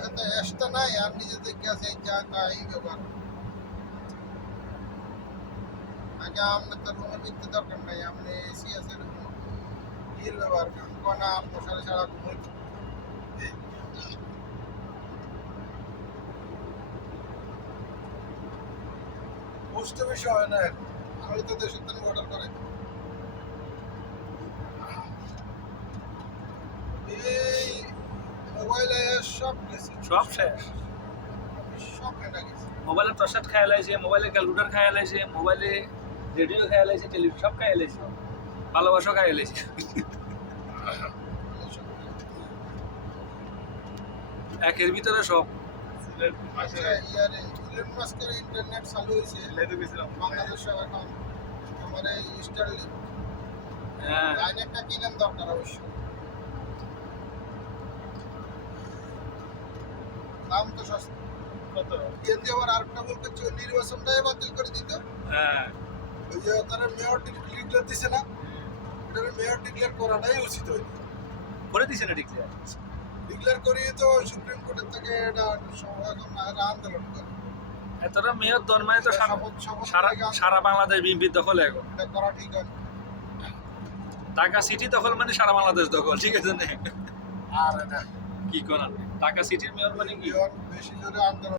কাছে তো এসটা নাই, আর নিজে থেকে আছে যা তাই ব্যবহার। আগে আপনার তো রুমে নিতে দরকার নাই, আপনি এসি আছে রুমে হিল ব্যবহার করেন, কোনা মশারি ছাড়া ঘুমোই। বুঝতে বেশি হয় না এখন, আমি তো দেশের জন্য অর্ডার করে এই মোবাইলে সব গেছে, সব শেষ। সব কেনা গেছে। মোবাইলে প্রসাদ খাই লাইছে, মোবাইলে ক্যালকুলেটর খাই লাইছে, মোবাইলে রেডিও খাই লাইছে, টেলিভিশন সব খাই লাইছে, ভালোবাসা খাই লাইছে। একের ভিতরে সব। আচ্ছা ইয়ারে ইলন মাস্কের ইন্টারনেট চালু হয়েছে বাংলাদেশে এখন, আমার এই স্টারলিংক হ্যাঁ, লাইন একটা কিনেন দরকার অবশ্য, দাম তো সস্তা। কত? কেন্দ্র আবার আরেকটা বল করছে ওই নির্বাচনটাই বাতিল করে দিত। হ্যাঁ, ওই যে তারা মেয়র ডিক্লেয়ার দিছে না, ওটা মেয়র ডিক্লেয়ার করাটাই উচিত হয়নি। করে দিছে না ডিক্লেয়ার। ডিক্লেয়ার করিয়ে তো সুপ্রিম কোর্টের থেকে এটা এখন আন্দোলন করে এতটা মেয়র দরমায় তো সারা বাংলাদেশ বিএনপির দখল এখন। এটা করা ঠিক হয় ঢাকা সিটি দখল মানে সারা বাংলাদেশ দখল, ঠিক আছে না? আর এটা কি করার? ঢাকা সিটির মেয়র মানে কি? বেশি জোরে আন্দোলন